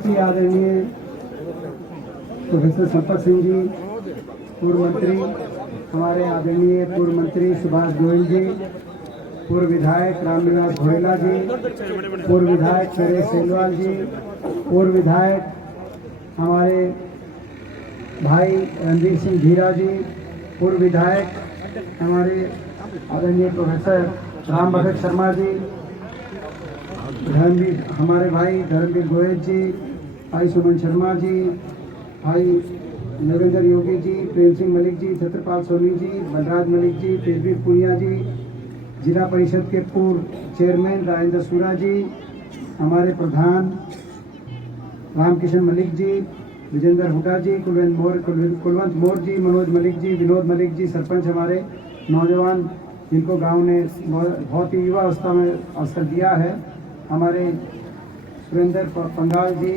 साथ ही आदरणीय प्रोफेसर संपत सिंह जी, पूर्व मंत्री, हमारे आदरणीय पूर्व मंत्री सुभाष गोयल जी, पूर्व विधायक रामनिवास घोरेला जी, पूर्व विधायक नरेश सेलवाल जी, पूर्व विधायक हमारे भाई रणवीर सिंह धीरा जी, पूर्व विधायक हमारे आदरणीय प्रोफेसर राम भगत शर्मा जी, हमारे भाई धर्मवीर गोयल जी, भाई सुमन शर्मा जी, भाई नरेंद्र योगी जी, प्रेम सिंह मलिक जी, छत्रपाल सोनी जी, बलराज मलिक जी, तेजवीर पुनिया जी, जिला परिषद के पूर्व चेयरमैन राजेंद्र सूरा जी, हमारे प्रधान रामकिशन मलिक जी, विजेंद्र हुड्डा जी, कुलवंत मोर जी, मनोज मलिक जी, विनोद मलिक जी, सरपंच हमारे नौजवान जिनको गांव ने बहुत ही युवा अवस्था में अवसर दिया है, हमारे सुरेंद्र पंगाल जी,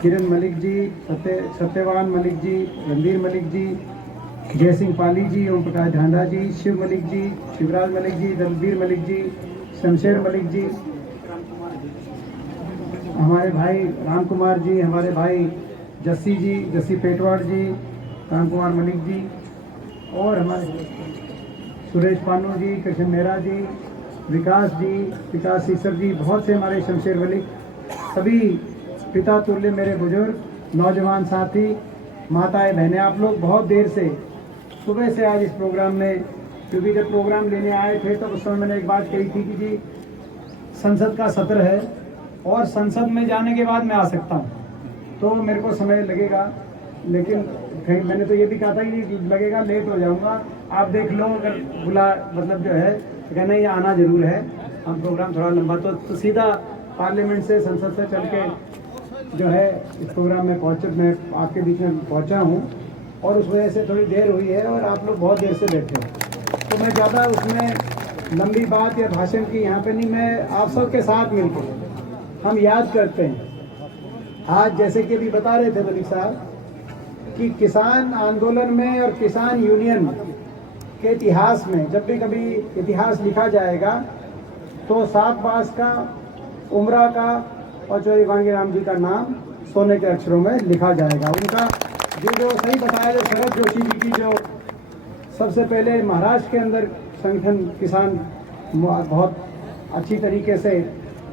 किरण मलिक जी, सत्यवान मलिक जी, रणधीर मलिक जी, जय सिंह पाली जी, ओम प्रकाश ढांडा जी, शिव मलिक जी, शिवराज मलिक जी, दलबीर मलिक जी, शमशेर मलिक जी, हमारे भाई राम कुमार जी, हमारे भाई जस्सी पेटवाड़ जी, राम कुमार मलिक जी, और हमारे सुरेश पानू जी, कृष्ण मेहरा जी, विकास सीसर जी, बहुत से हमारे शमशेर मलिक, सभी पिता तुल्य मेरे बुजुर्ग, नौजवान साथी, माताएं बहनें, आप लोग बहुत देर से सुबह से आज इस प्रोग्राम में, क्योंकि जब प्रोग्राम लेने आए थे तो उस समय मैंने एक बात कही थी कि जी संसद का सत्र है और संसद में जाने के बाद मैं आ सकता हूँ, तो मेरे को समय लगेगा, लेकिन कहीं मैंने तो ये भी कहा था कि लगेगा, लेट हो जाऊँगा, आप देख लो, अगर मतलब जो है तो कहना ये आना जरूर है, हम प्रोग्राम थोड़ा लंबा तो सीधा पार्लियामेंट से संसद से चल के जो है इस प्रोग्राम में मैं आपके बीच में पहुंचा हूं, और उस वजह से थोड़ी देर हुई है और आप लोग बहुत देर से बैठे हो, तो मैं ज़्यादा उसमें लंबी बात या भाषण की यहाँ पे नहीं, मैं आप सब के साथ मिलकर हम याद करते हैं। आज जैसे कि अभी बता रहे थे मलिक साहब कि किसान आंदोलन में और किसान यूनियन के इतिहास में जब भी कभी इतिहास लिखा जाएगा तो 7 बास का, उमरा का और चौधरी वांगीराम जी का नाम सोने के अक्षरों में लिखा जाएगा। उनका जो सही बताया, जो शरद जोशी जी की जो सबसे पहले महाराष्ट्र के अंदर संगठन किसान बहुत अच्छी तरीके से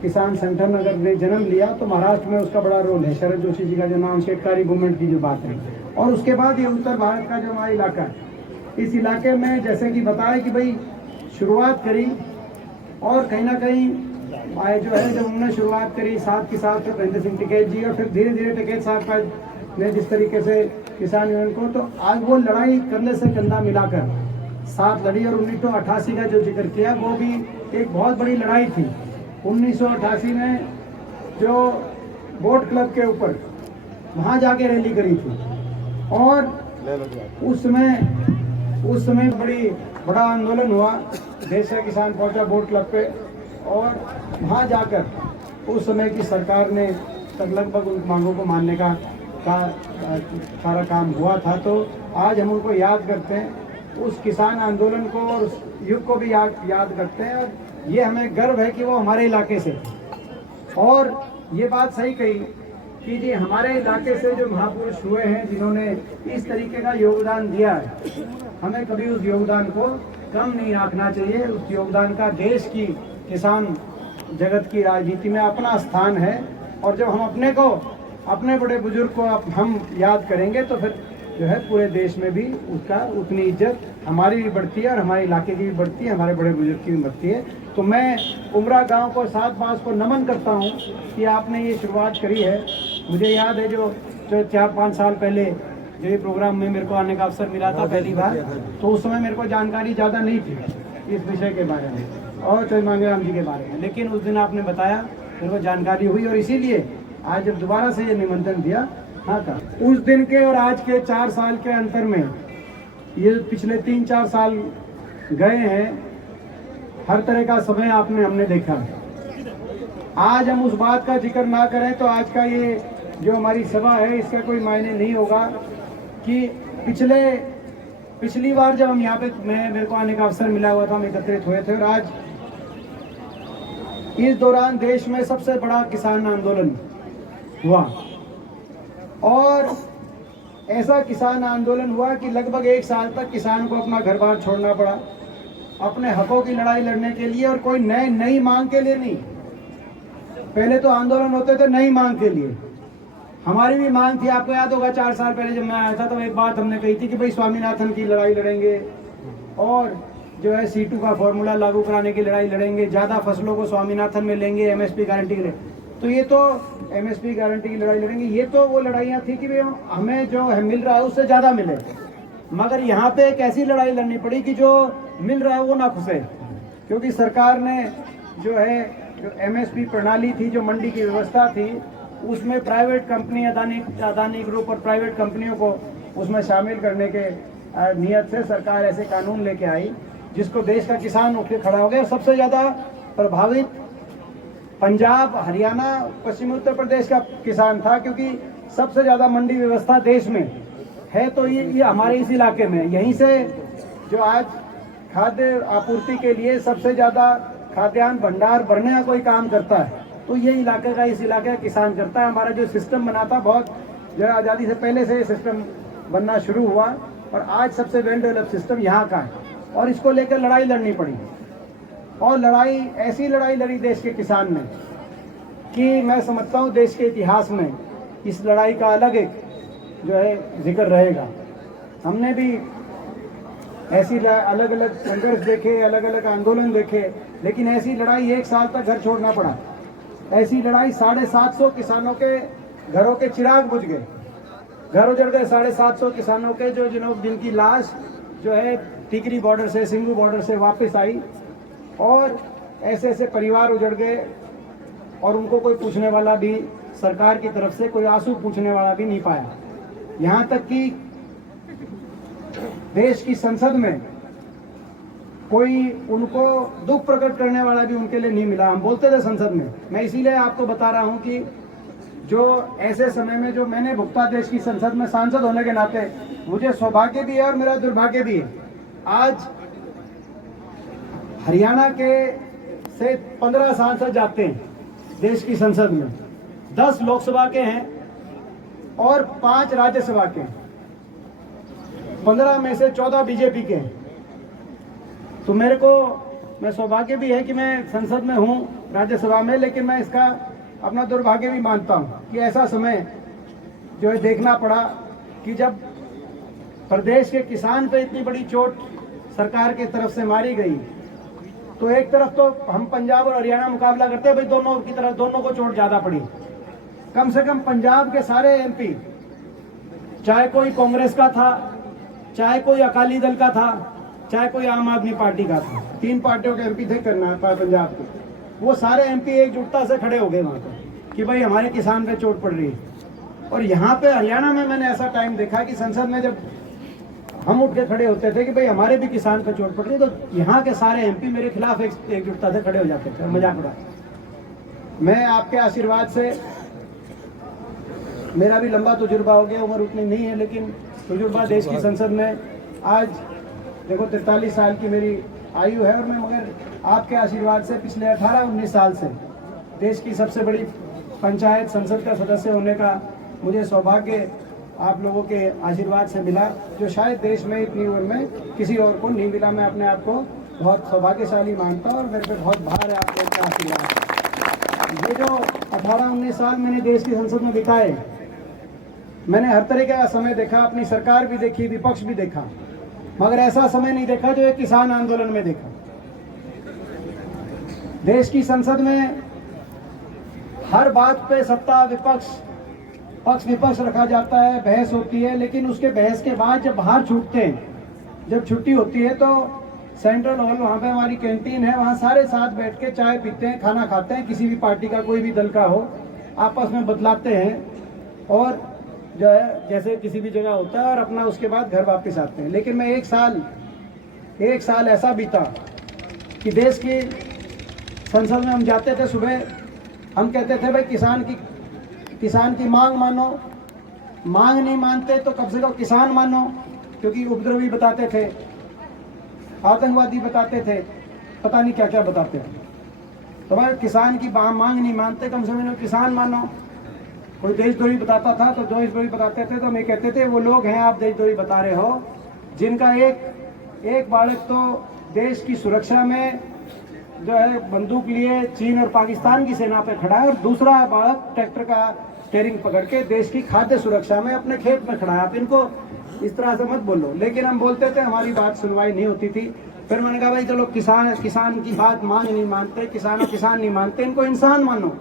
किसान संगठन अगर ने जन्म लिया तो महाराष्ट्र में उसका बड़ा रोल है। शरद जोशी जी का जो नाम, शेतकारी मूवमेंट की जो बात है, और उसके बाद ये उत्तर भारत का जो हमारा इलाका है, इस इलाके में जैसे कि बताया कि भाई शुरुआत करी, और कहीं ना कहीं जो है जब उन्होंने शुरुआत करी साथ के साथ महेंद्र सिंह टिकैत जी, और फिर धीरे धीरे टिकैत साहब का ने जिस तरीके से किसान यूनियन को, तो आज वो लड़ाई कंधे से कंधा मिलाकर साथ लड़ी, और 1988 का जो जिक्र किया वो भी एक बहुत बड़ी लड़ाई थी। 1988 में जो बोट क्लब के ऊपर वहाँ जाके रैली करी थी, और उस समय बड़ा आंदोलन हुआ, देश का किसान पहुंचा बोट क्लब पे, और वहाँ जाकर उस समय की सरकार ने तक लगभग उन मांगों को मानने का सारा काम हुआ था। तो आज हम उनको याद करते हैं, उस किसान आंदोलन को और उस युग को भी याद करते हैं, और ये हमें गर्व है कि वो हमारे इलाके से, और ये बात सही कही कि जी हमारे इलाके से जो महापुरुष हुए हैं जिन्होंने इस तरीके का योगदान दिया है, हमें कभी उस योगदान को कम नहीं आंकना चाहिए। उस योगदान का देश की किसान जगत की राजनीति में अपना स्थान है, और जब हम अपने बड़े बुजुर्ग को हम याद करेंगे तो फिर जो है पूरे देश में भी उसका उतनी इज्जत हमारी भी बढ़ती है, और हमारे इलाके की भी बढ़ती है, हमारे बड़े बुजुर्ग की भी बढ़ती है। तो मैं उमरा गांव को, 7 बास को नमन करता हूं कि आपने ये शुरुआत करी है। मुझे याद है जो 4-5 साल पहले जो ये प्रोग्राम में मेरे को आने का अवसर मिला था पहली बार, तो उस समय मेरे को जानकारी ज़्यादा नहीं थी इस विषय के बारे में और चौधरी वांगीराम जी के बारे में, लेकिन उस दिन आपने बताया, मेरे को जानकारी हुई, और इसीलिए आज जब दोबारा से ये निमंत्रण दिया, हाँ था उस दिन के और आज के 4 साल के अंतर में ये पिछले 3-4 साल गए हैं, हर तरह का समय हमने देखा। आज हम उस बात का जिक्र ना करें तो आज का ये जो हमारी सभा है इसका कोई मायने नहीं होगा कि पिछली बार जब हम यहाँ पे मेरे को आने का अवसर मिला हुआ था, हम एकत्रित हुए थे, और आज इस दौरान देश में सबसे बड़ा किसान आंदोलन हुआ और ऐसा किसान आंदोलन हुआ कि लगभग 1 साल तक किसान को अपना घर बार छोड़ना पड़ा अपने हकों की लड़ाई लड़ने के लिए, और कोई नई मांग के लिए नहीं। पहले तो आंदोलन होते थे नई मांग के लिए। हमारी भी मांग थी, आपको याद होगा 4 साल पहले जब मैं आया था तो एक बात हमने कही थी कि भाई स्वामीनाथन की लड़ाई लड़ेंगे और जो है C2 का फॉर्मूला लागू कराने की लड़ाई लड़ेंगे, ज़्यादा फसलों को स्वामीनाथन में लेंगे, MSP गारंटी के लिए। तो ये तो MSP गारंटी की लड़ाई लड़ेंगे, ये तो वो लड़ाइयाँ थी कि भाई हमें जो है मिल रहा है उससे ज़्यादा मिले। मगर यहाँ पे एक ऐसी लड़ाई लड़नी पड़ी कि जो मिल रहा है वो ना खुसे, क्योंकि सरकार ने जो है जो MSP प्रणाली थी, जो मंडी की व्यवस्था थी, उसमें प्राइवेट कंपनी अदानी ग्रुप और प्राइवेट कंपनियों को उसमें शामिल करने के नियत से सरकार ऐसे कानून लेके आई जिसको देश का किसान उठ के खड़ा हो गया। सबसे ज़्यादा प्रभावित पंजाब, हरियाणा, पश्चिमी उत्तर प्रदेश का किसान था, क्योंकि सबसे ज़्यादा मंडी व्यवस्था देश में है। तो ये हमारे इस इलाके में, यहीं से जो आज खाद्य आपूर्ति के लिए सबसे ज़्यादा खाद्यान्न भंडार भरने का कोई काम करता है तो ये इलाके का, इस इलाके का किसान करता है। हमारा जो सिस्टम बना था बहुत जो है आज़ादी से पहले से ये सिस्टम बनना शुरू हुआ और आज सबसे वेल डेवलप सिस्टम यहाँ का है और इसको लेकर लड़ाई लड़नी पड़ी। और ऐसी लड़ाई लड़ी देश के किसान ने कि मैं समझता हूँ देश के इतिहास में इस लड़ाई का अलग एक जो है जिक्र रहेगा। हमने भी ऐसी अलग अलग संघर्ष देखे, अलग अलग आंदोलन देखे, लेकिन ऐसी लड़ाई 1 साल तक घर छोड़ना पड़ा। ऐसी लड़ाई 750 किसानों के घरों के चिराग बुझ गए, घर उजड़ गए 750 किसानों के, जिनकी लाश जो है टिकरी बॉर्डर से, सिंगू बॉर्डर से वापस आई और ऐसे ऐसे परिवार उजड़ गए और उनको कोई पूछने वाला भी, सरकार की तरफ से कोई आंसू पूछने वाला भी नहीं पाया। यहाँ तक कि देश की संसद में कोई उनको दुख प्रकट करने वाला भी उनके लिए नहीं मिला। हम बोलते थे संसद में, मैं इसीलिए आपको बता रहा हूं कि जो ऐसे समय में जो मैंने भुगता देश की संसद में सांसद होने के नाते, मुझे सौभाग्य भी है और मेरा दुर्भाग्य भी है। आज हरियाणा के से 15 सांसद जाते हैं देश की संसद में, 10 लोकसभा के हैं और 5 राज्यसभा के हैं, 15 में से 14 बीजेपी के हैं। तो मैं सौभाग्य भी है कि मैं संसद में हूँ, राज्यसभा में, लेकिन मैं इसका अपना दुर्भाग्य भी मानता हूँ कि ऐसा समय जो है देखना पड़ा कि जब प्रदेश के किसान पे इतनी बड़ी चोट सरकार की तरफ से मारी गई, तो एक तरफ तो हम पंजाब और हरियाणा मुकाबला करते हैं, भाई दोनों की तरफ दोनों को चोट ज़्यादा पड़ी। कम से कम पंजाब के सारे MP, चाहे कोई कांग्रेस का था, चाहे कोई अकाली दल का था, चाहे कोई आम आदमी पार्टी का था, 3 पार्टियों के MP थे करना पंजाब के, वो सारे MP एकजुटता से खड़े हो गए वहाँ पर कि भाई हमारे किसान पे चोट पड़ रही है। और यहाँ पे हरियाणा में मैंने ऐसा टाइम देखा कि संसद में जब हम उठ के खड़े होते थे कि भाई हमारे भी किसान पे चोट पड़ रही है, तो यहाँ के सारे MP मेरे खिलाफ एकजुटता से खड़े हो जाते थे, मजाक उड़ा। मैं आपके आशीर्वाद से, मेरा भी लंबा तजुर्बा हो गया, उम्र उतनी नहीं है, लेकिन तजुर्बा देश की संसद में आज देखो 43 साल की मेरी आयु है और मैं मगर आपके आशीर्वाद से पिछले 18-19 साल से देश की सबसे बड़ी पंचायत संसद का सदस्य होने का मुझे सौभाग्य आप लोगों के आशीर्वाद से मिला, जो शायद देश में इतनी उम्र में किसी और को नहीं मिला। मैं अपने आप को बहुत सौभाग्यशाली मानता हूँ और मेरे पे बहुत भार है आप लोगों का आशीर्वाद। ये जो 18-19 साल मैंने देश की संसद में बिताए, मैंने हर तरह का समय देखा, अपनी सरकार भी देखी, विपक्ष भी देखा, मगर ऐसा समय नहीं देखा जो एक किसान आंदोलन में देखा। देश की संसद में हर बात पे सत्ता विपक्ष, पक्ष विपक्ष रखा जाता है, बहस होती है, लेकिन उसके बहस के बाद जब बाहर छूटते हैं, जब छुट्टी होती है, तो सेंट्रल हॉल, वहाँ पे हमारी कैंटीन है, वहाँ सारे साथ बैठ के चाय पीते हैं, खाना खाते हैं, किसी भी पार्टी का कोई भी दल का हो, आपस में बतलाते हैं और जो है जैसे किसी भी जगह होता है और अपना उसके बाद घर वापस आते हैं। लेकिन मैं एक साल ऐसा बीता कि देश की संसद में हम जाते थे, सुबह हम कहते थे भाई किसान की मांग मानो, मांग नहीं मानते तो कम से कम किसान मानो, क्योंकि उपद्रवी बताते थे, आतंकवादी बताते थे, पता नहीं क्या क्या बताते थे। तो भाई किसान की मांग नहीं मानते, कम से कम किसान मानो। कोई देशद्रोही बताता था तो देशद्रोही बताते थे तो हम ये कहते थे वो लोग हैं आप देशद्रोही बता रहे हो जिनका एक बालक तो देश की सुरक्षा में जो है बंदूक लिए चीन और पाकिस्तान की सेना पे खड़ा है और दूसरा बालक ट्रैक्टर का स्टीयरिंग पकड़ के देश की खाद्य सुरक्षा में अपने खेत में खड़ा है। आप इनको इस तरह से मत बोलो। लेकिन हम बोलते थे, हमारी बात सुनवाई नहीं होती थी। फिर मैंने कहा भाई चलो किसान की बात नहीं मानते, किसान नहीं मानते, इनको इंसान मानो,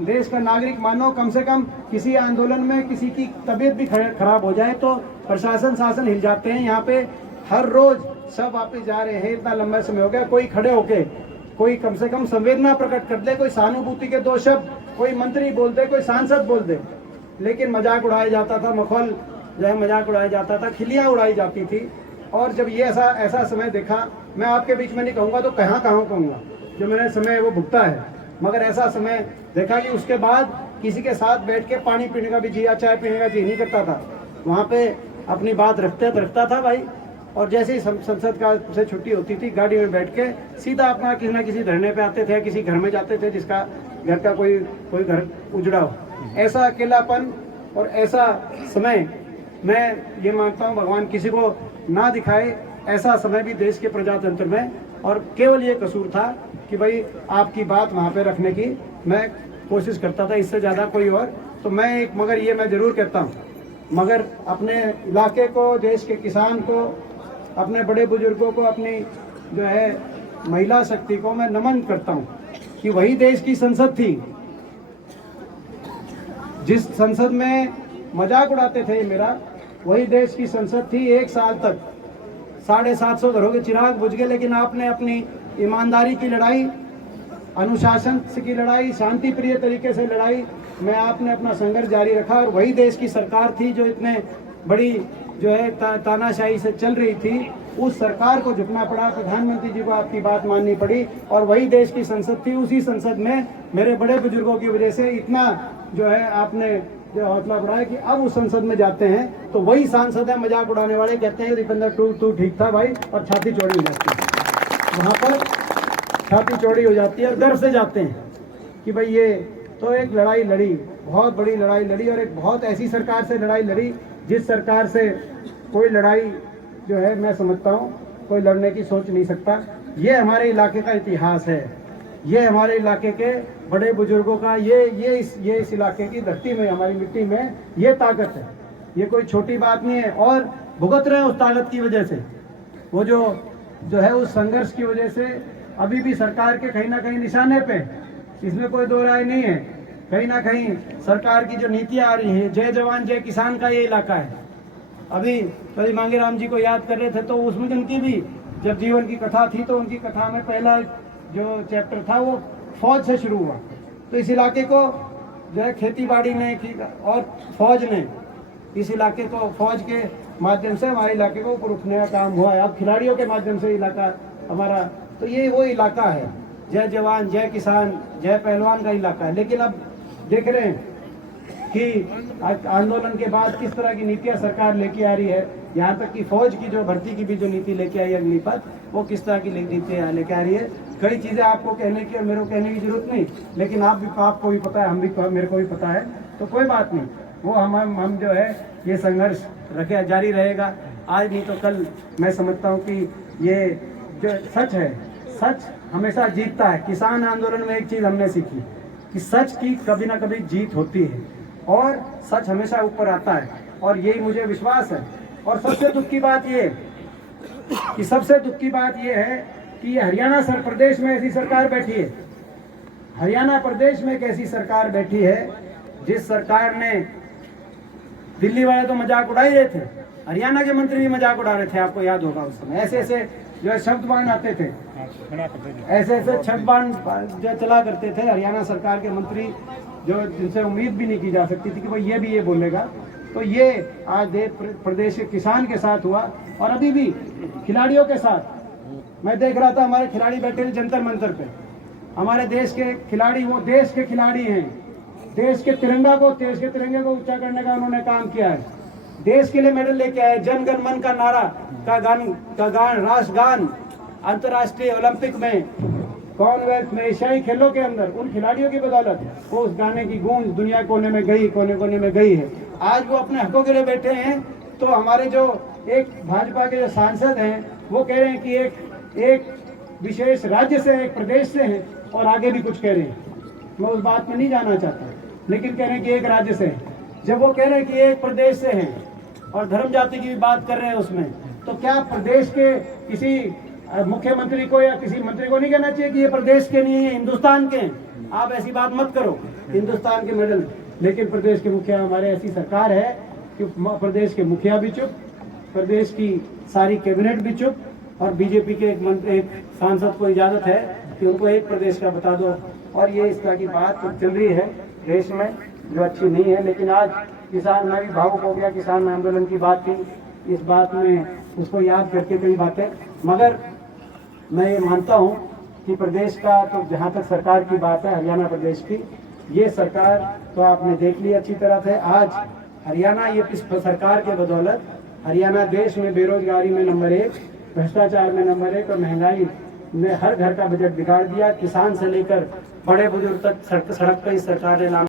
देश का नागरिक मानो। कम से कम किसी आंदोलन में किसी की तबीयत भी खराब हो जाए तो प्रशासन शासन हिल जाते हैं। यहाँ पे हर रोज सब वापिस जा रहे हैं, इतना लंबा समय हो गया, कोई खड़े होके कोई कम से कम संवेदना प्रकट कर दे, कोई सहानुभूति के दो शब्द कोई मंत्री बोल दे, कोई सांसद बोल दे। लेकिन मजाक उड़ाया जाता था, मखौल जो है मजाक उड़ाया जाता था, खिलियाँ उड़ाई जाती थी। और जब ये ऐसा समय देखा, मैं आपके बीच में नहीं कहूँगा तो कहाँ कहूँगा, जो मैंने समय वो भुगता है, मगर ऐसा समय देखा कि उसके बाद किसी के साथ बैठ के पानी पीने का भी जी या चाय पीने का जी नहीं करता था। वहाँ पे अपनी बात रखता था भाई। और जैसे ही संसद का से छुट्टी होती थी, गाड़ी में बैठ के सीधा अपना किसी न किसी धरने पे आते थे, किसी घर में जाते थे जिसका घर का कोई घर उजड़ा हो। ऐसा अकेलापन और ऐसा समय मैं ये मानता हूँ भगवान किसी को ना दिखाए। ऐसा समय भी देश के प्रजातंत्र में, और केवल ये कसूर था कि भाई आपकी बात वहाँ पे रखने की मैं कोशिश करता था, इससे ज़्यादा कोई और। तो मगर ये मैं ज़रूर कहता हूँ, मगर अपने इलाके को, देश के किसान को, अपने बड़े बुजुर्गों को, अपनी जो है महिला शक्ति को मैं नमन करता हूँ कि वही देश की संसद थी जिस संसद में मजाक उड़ाते थे मेरा, वही देश की संसद थी। 1 साल तक 750 घरों के चिराग बुझ गए, लेकिन आपने अपनी ईमानदारी की लड़ाई, अनुशासन की लड़ाई, शांति प्रिय तरीके से लड़ाई में आपने अपना संघर्ष जारी रखा। और वही देश की सरकार थी जो इतने बड़ी जो है तानाशाही से चल रही थी, उस सरकार को झुकना पड़ा, प्रधानमंत्री जी को आपकी बात माननी पड़ी। और वही देश की संसद थी, उसी संसद में मेरे बड़े बुजुर्गों की वजह से इतना जो है आपने जो हौसला बढ़ाया कि अब उस संसद में जाते हैं तो वही सांसद है मजाक उड़ाने वाले, कहते हैं दीपेंद्र तू ठीक था भाई, और छाती चौड़ी हो जाती है। वहाँ पर छाती चौड़ी हो जाती है और गर्व से जाते हैं कि भाई ये तो एक लड़ाई लड़ी, बहुत बड़ी लड़ाई लड़ी, और एक बहुत ऐसी सरकार से लड़ाई लड़ी जिस सरकार से कोई लड़ाई जो है मैं समझता हूँ कोई लड़ने की सोच नहीं सकता। ये हमारे इलाके का इतिहास है, ये हमारे इलाके के बड़े बुजुर्गों का, ये इस इलाके की धरती में, हमारी मिट्टी में ये ताकत है। ये कोई छोटी बात नहीं है। और भुगत रहे हैं उस ताकत की वजह से, वो जो है उस संघर्ष की वजह से अभी भी सरकार के कहीं ना कहीं निशाने पे, इसमें कोई दो राय नहीं है। कहीं ना कहीं सरकार की जो नीतियाँ आ रही हैं, जय जवान जय किसान का ये इलाका है। अभी कभी मांगे राम जी को याद कर रहे थे तो उसमें उनकी भी जब जीवन की कथा थी तो उनकी कथा में पहला जो चैप्टर था वो फौज से शुरू हुआ। तो इस इलाके को जो है खेती बाड़ी ने और फौज ने इस इलाके को, फौज के माध्यम से हमारे इलाके को ऊपर उठने का काम हुआ है। अब खिलाड़ियों के माध्यम से इलाका हमारा, तो ये वो इलाका है, जय जवान जय किसान जय पहलवान का इलाका है। लेकिन अब देख रहे हैं कि आंदोलन के बाद किस तरह की नीतियां सरकार लेके आ रही है। यहाँ तक कि फौज की जो भर्ती की भी जो नीति लेके आई है अग्निपथ, वो किस तरह की नीतियां लेके आ रही है। कई चीज़ें आपको कहने की और मेरे को कहने की जरूरत नहीं, लेकिन आपको भी पता है, मेरे को भी पता है, तो कोई बात नहीं। वो हम जो है ये संघर्ष जारी रहेगा, आज नहीं तो कल। मैं समझता हूँ कि ये जो सच है, सच हमेशा जीतता है। किसान आंदोलन में एक चीज़ हमने सीखी कि सच की कभी ना कभी जीत होती है और सच हमेशा ऊपर आता है, और यही मुझे विश्वास है। और सबसे दुख की बात ये है कि हरियाणा प्रदेश में ऐसी सरकार बैठी है, हरियाणा प्रदेश में एक ऐसी सरकार बैठी है जिस सरकार ने, दिल्ली वाले तो मजाक उड़ा ही रहे थे, हरियाणा के मंत्री भी मजाक उड़ा रहे थे, आपको याद होगा उस समय ऐसे जो है शब्द बाण आते थे, ऐसे शब्द बाण जो चला करते थे हरियाणा सरकार के मंत्री, जो जिनसे उम्मीद भी नहीं की जा सकती थी कि भाई ये भी ये बोलेगा। तो ये आज प्रदेश के किसान के साथ हुआ, और अभी भी खिलाड़ियों के साथ। मैं देख रहा था हमारे खिलाड़ी बैठे थे जंतर मंतर पे, हमारे देश के खिलाड़ी, वो देश के खिलाड़ी हैं, देश के तिरंगे को ऊंचा करने का उन्होंने काम किया है, देश के लिए मेडल लेके आए, जन गण मन का नारा का गान राष्ट्रगान अंतर्राष्ट्रीय ओलंपिक में कॉमनवेल्थ में एशियाई खेलों के अंदर उन खिलाड़ियों की बदौलत वो उस गाने की गूंज दुनिया कोने में गई, कोने कोने में गई है। आज वो अपने हकों के लिए बैठे हैं। तो हमारे जो एक भाजपा के जो सांसद हैं वो कह रहे हैं कि एक विशेष राज्य से, एक प्रदेश से हैं, और आगे भी कुछ कह रहे हैं। मैं उस बात में नहीं जाना चाहता, लेकिन कह रहे हैं कि एक राज्य से हैं। जब वो कह रहे हैं कि एक प्रदेश से हैं और धर्म जाति की भी बात कर रहे हैं उसमें, तो क्या प्रदेश के किसी मुख्यमंत्री को या किसी मंत्री को नहीं कहना चाहिए कि ये प्रदेश के नहीं है, हिंदुस्तान के हैं? आप ऐसी बात मत करो, हिंदुस्तान के मेडल। लेकिन प्रदेश के मुखिया, हमारे ऐसी सरकार है कि प्रदेश के मुखिया भी चुप, प्रदेश की सारी कैबिनेट भी चुप, और बीजेपी के एक सांसद को इजाजत है कि उनको एक प्रदेश का बता दो। और ये इस तरह की बात चल रही है देश में जो अच्छी नहीं है। लेकिन आज किसान, मैं भी भावुक हो गया, किसान आंदोलन की बात थी, इस बात में उसको याद करके कई बातें, मगर मैं ये मानता हूँ कि प्रदेश का, तो जहाँ तक सरकार की बात है, हरियाणा प्रदेश की, ये सरकार तो आपने देख ली अच्छी तरह से। आज हरियाणा, ये इस सरकार के बदौलत हरियाणा देश में बेरोजगारी में नंबर 1, भ्रष्टाचार में नंबर 1 और महंगाई ने हर घर का बजट बिगाड़ दिया। किसान से लेकर बड़े बुजुर्ग तक सड़क पर इस सरकार ने नाम